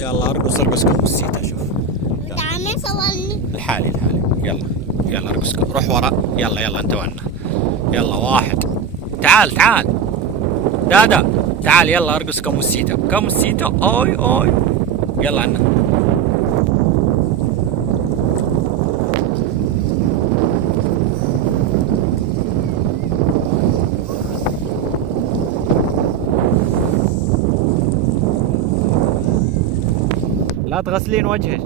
يلا ارقص ارقص كم السيتا شوف. تعال صورني. الحالي يلا يلا ارقص روح ورا. يلا يلا انت وانا. يلا واحد. تعال دادا تعال يلا ارقص كم السيتا اوي. يلا عنا. لا تغسلين وجهك.